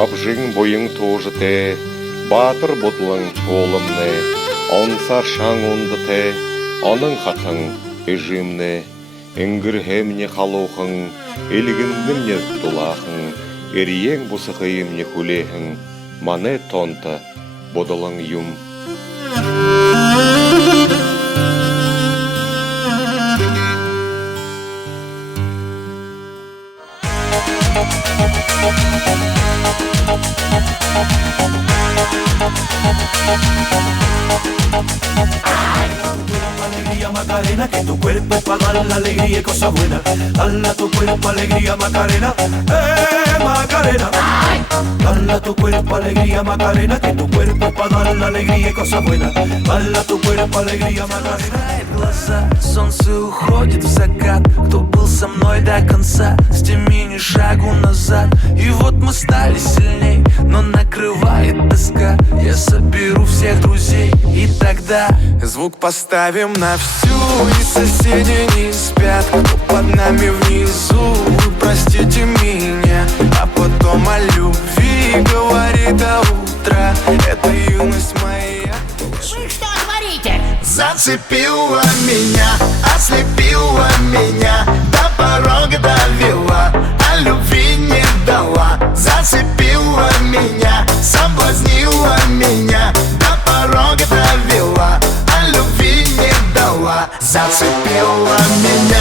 бабжың бойың тожы те, батыр бұтлың толымны, онса шаң онды те, оның қатың ежімні, үңгір хемне қалуқың, елгіндімне дұлақың, еріең бұсықайымне хүлеғің, мане тонта бодылың юм. Alegría Macarena, que tu cuerpo es para dar la alegría y cosas buenas. Dale a tu cuerpo alegría Macarena, Macarena. Dale a tu cuerpo alegría Macarena, que tu cuerpo es para dar la alegría y cosas buenas. Dale a tu cuerpo alegría Macarena. Глаза, солнце уходит в закат. Кто был со мной до конца, с теми ни шагу назад. И вот мы стали сильней, но накрывает тоска. Я соберу всех друзей, и тогда звук поставим на всю. И соседи не спят, кто под нами внизу. Вы простите меня, а потом о любви говорит до утра. Это юность моя. Вы что творите? Зацепила меня, ослепила меня, до порога довела, а любви не дала. Зацепила меня, соблазнила меня, до порога довела, а любви не дала. Зацепила меня.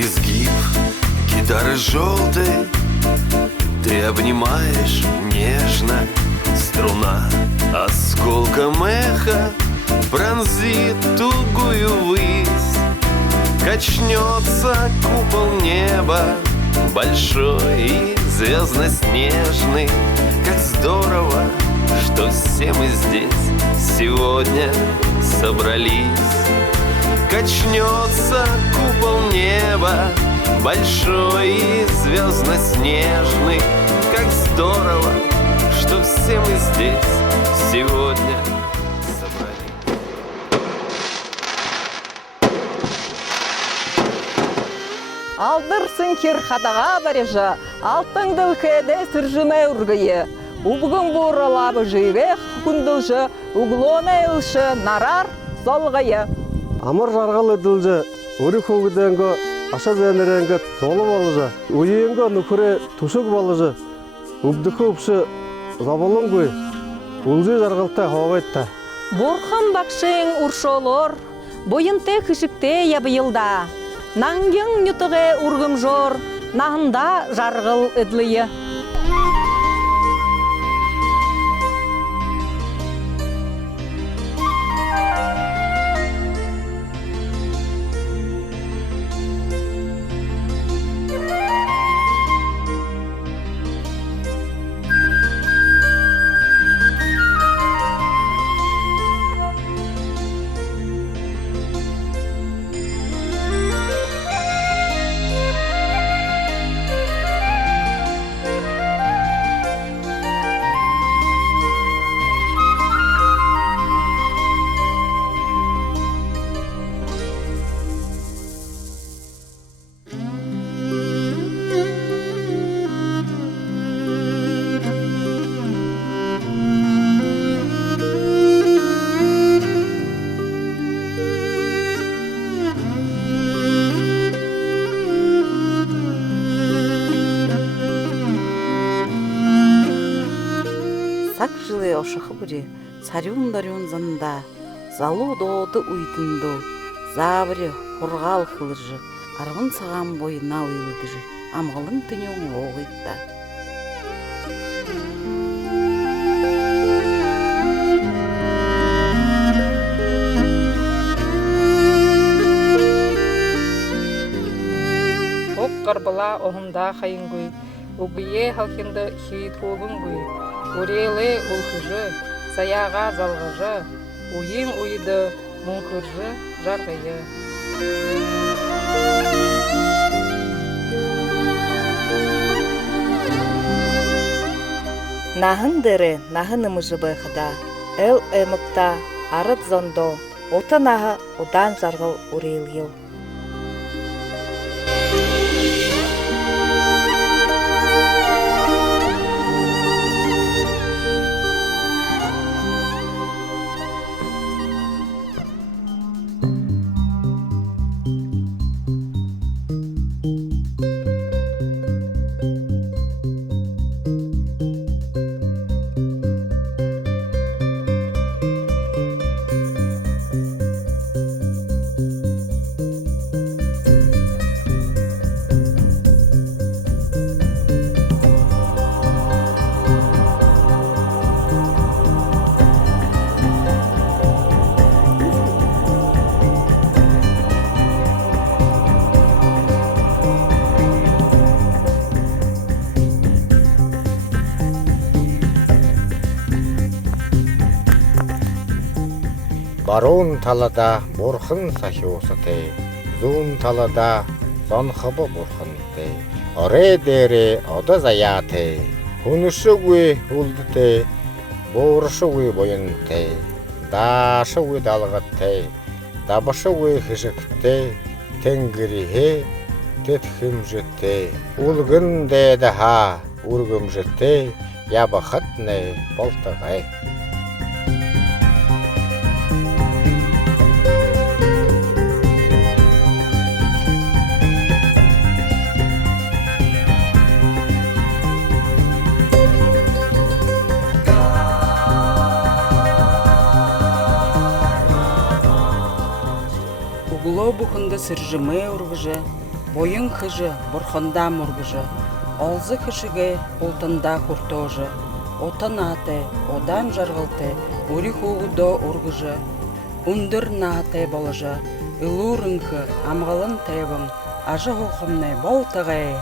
Изгиб гитары желтой ты обнимаешь нежно. Струна осколком эха пронзит тугую высь. Качнется купол неба большой и звездно-снежный. Как здорово, что все мы здесь сегодня собрались. Качнется купол неба большой и звездно-снежный. Как здорово, что все мы здесь сегодня собрались. Алдырсын хатаға барежа, алтын дылкеде сыржыме ургые. Убгын буралабы жывех күндылжы, углоне илші нарар солғые. Амыр жарғалы дылжы, өрі көңгіденгі аша зәнеренгі толы балыжы, уйенгі нүкіре тұшық балыжы, үбдікі үпші забалың көй, ұлжы жарғылта хавайтта. Борхан бақшың уршолор, бойынте күшікте ябыйылда. Наңгың нүтіге ургым жор, нағында жарғыл ыдлые. ылы ошоху бири сарюн-дарюн занда, залу доды уйдынду, забыри хургал хылыжы, арғын саған бойына уйлыдыжы, амғылың түнеуң оғыйтта. Ок карбала оһунда хайынгуй, угие халкинды хит холунгуй, урелы улхыжы, саяға залғыжы, уйын уйды мунхыржы жарғайы. Нахын дыры, нахын ымыжы байқыда, эл эмыкта, арыт зондо, ота нахы удан жарғыл урел ел. Барун талада бурхан сахиосате, зун талада зонхабы бурханте, оре дере ода заяте, хунушугуи улдте, боршугуи боянте, дашугуи далгатте, дабашугуи хишикте, тенгирихе, тетхимжете, улгын дедаха, ургымжете, ябахатне болтагай. Угло бухында сыржымы ургыжы, бойын хыжы, бурханда мургыжы, алзы хышыге ултында хуртожы, отан аты, одан жарғылты, ури хугудо ургыжы, ундыр наты болыжы, ылурынхы, амғалын тайбын, ажы хухымны болтығай.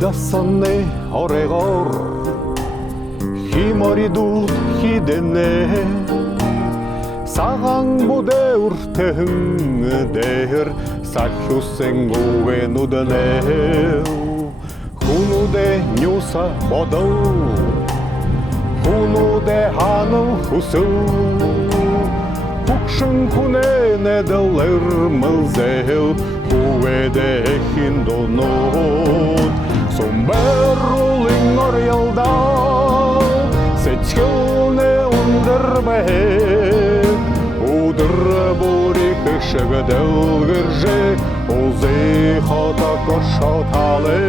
Hidassanne oregor Himoridu hidene Саған будeur теңдер Сахюсенгове нуденеу Хунуде нюса бодау Хунуде ханыл хусу Хукшын хуне недалер мылзеу kuvede hindonut som berruling orjelda seçkilne underbe udur burik şegdelgirje ozi hata koşatale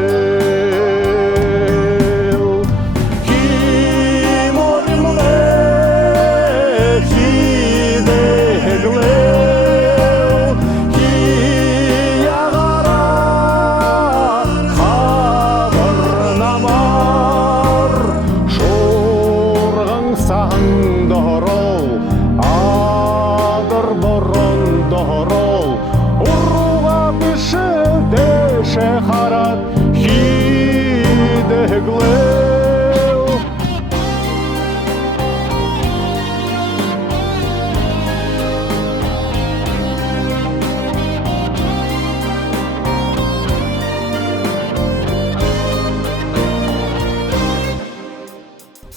Шехарат хидеглеу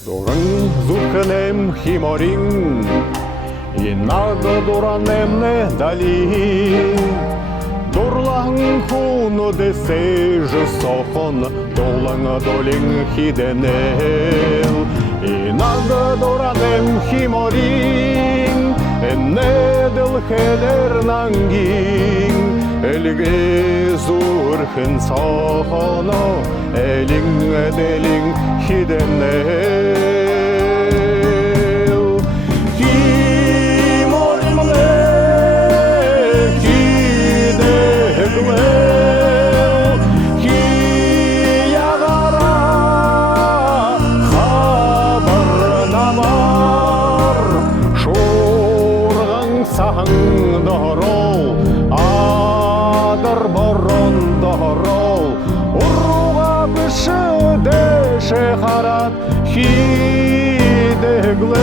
Доран зукнем химорин и надо дуранемне далин Дурлаң хуну десе жысохон, долаңа долин хиденел. И надо доранем химорин, эннедел хедер нангин. Элге зурхын сохоно, элин эделин хиденел. Шехарат хидеглеу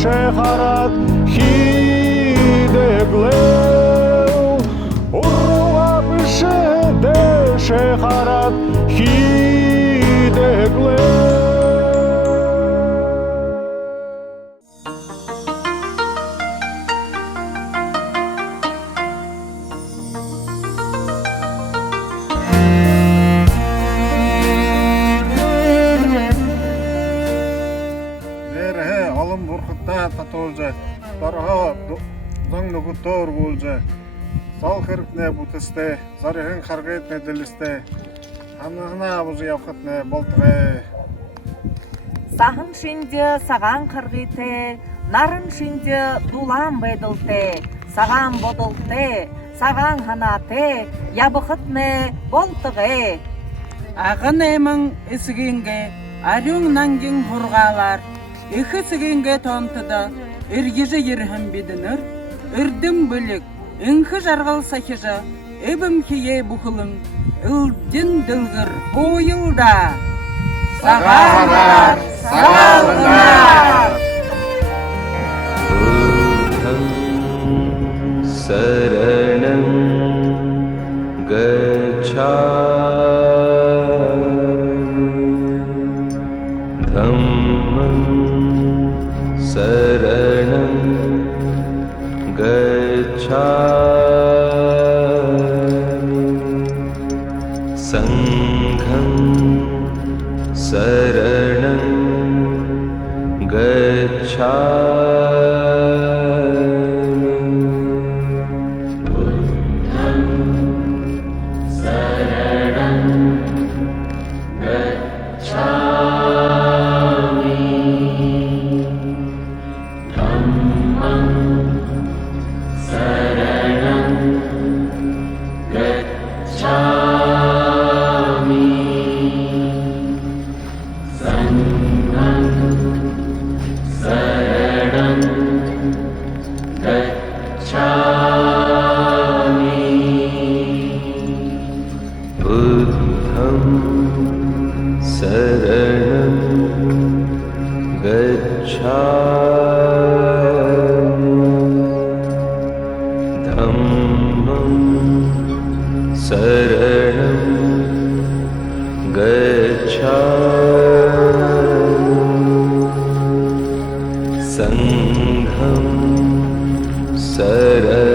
Шехарат хидеглеу Уруга бишеде шехарат хидеглеу Алым буркутта татолжа, дарга заңнугу тор болжа, сал хыркне бутысте, зарыхын харгетне дилисте, анығына бұжы яқытне болтығы. Сағын шинде саған қырғыте, нарын шинде дулан беділте, саған бодылте, саған ханате, ябықытне болтығы. Ағын әмін ісігенге, арюң нангин бұрғалар, Ихы сігенге тонтыда, үргежі ерхім бедінір, үрдім бүлік, үнхі жарғал сахижа, әбім кие бұқылың, үлдін ділгір бойылда. Сағалар, сағалар! Саранам гачами Dhammam Saranam gacchami Sangham Saranam gacchami Buddham Saranam gacchami Dhammam Dhammam saranam gacchami sangham saranam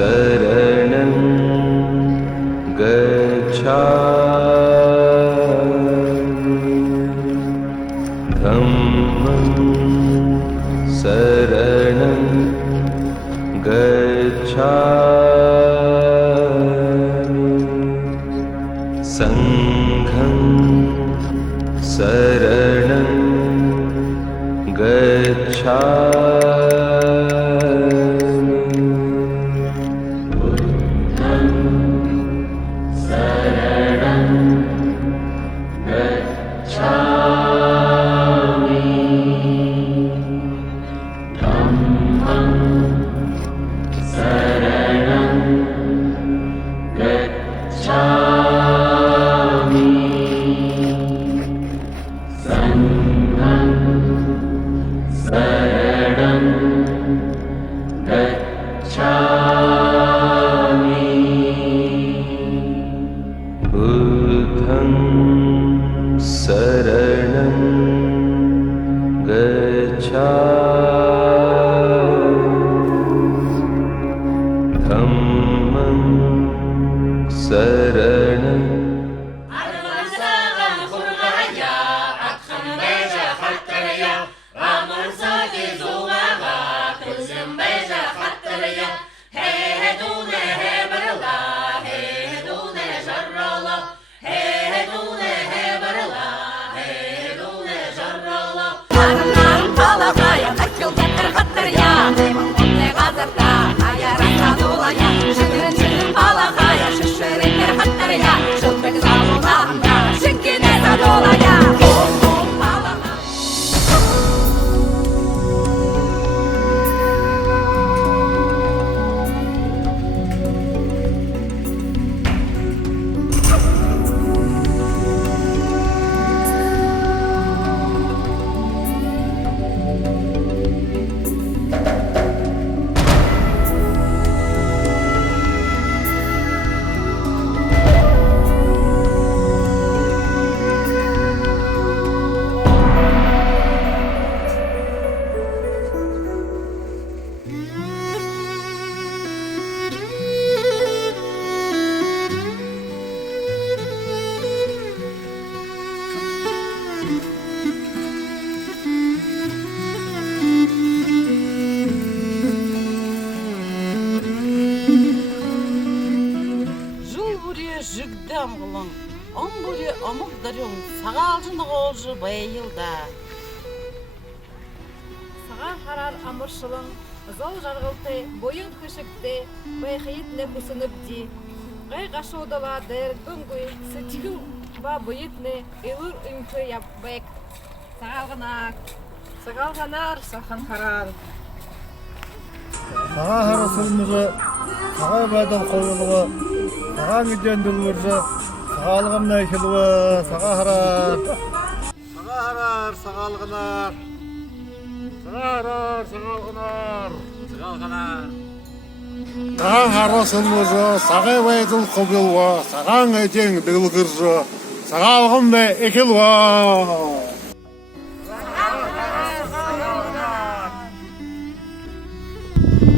saranam gacchami dhammam saranam gacchami sangham saranam gacchami Buddham saranam gacchami dhammam saranam жигдам кылың, он бури омук дарың, сагалжын голжу байылда. Сага харар амыршылың, зол жаргылты, бойын хышыкты, байхитле кусыныпди. Гай гашодала дергөнгөй, сытгыл ба бойытны, илур үнкө япбек. Сагалганар, сахан харар. Сага харасылмыгы, сага байдан коюлугы, сага мүдендүлүржы, сагалыгымна эхилуы, сага харар. Сага харар, сагалгынар. Сага харар, сагалгынар. Сагалганар. Сага харасылмыгы, сага байдан коюлугы, сага эдең дылгыржы, сагалыгымна эхилуы.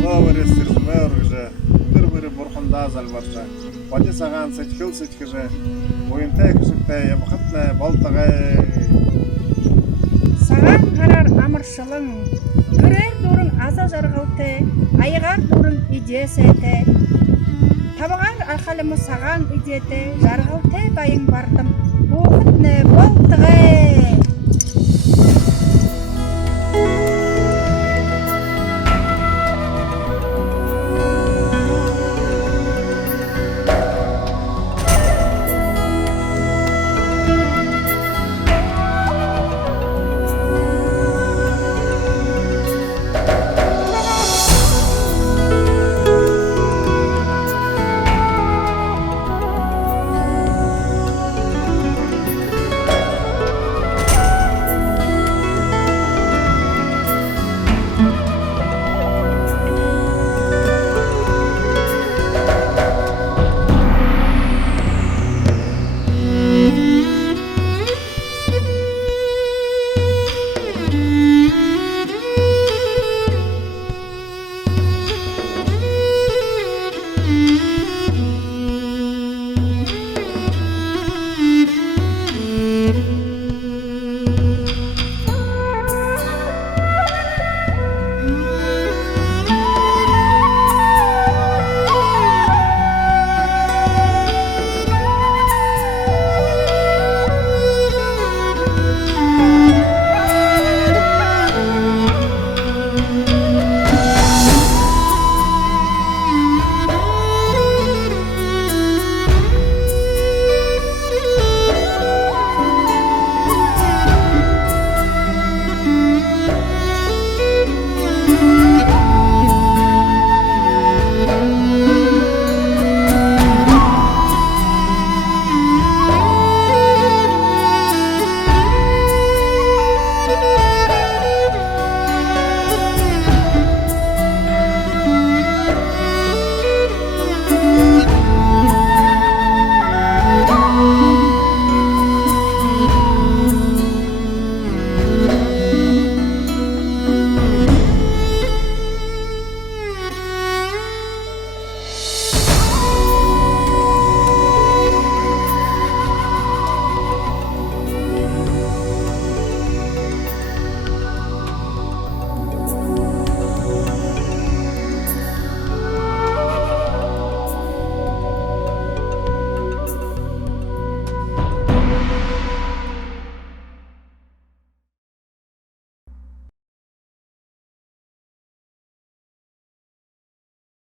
Лавры сырмер уже, бір-бірі бұрқында залбарша. Бады саған сәчкіл-сәчкіжі, ойынтай күшіктай, ябықытны балтағай. Саған қарар амыршылың, көрер дұрын аза жарғылты, айығар бұрын иде сәті. Табығар арқалымы саған идеті, жарғылты байың бардым, бұғытны болтығы.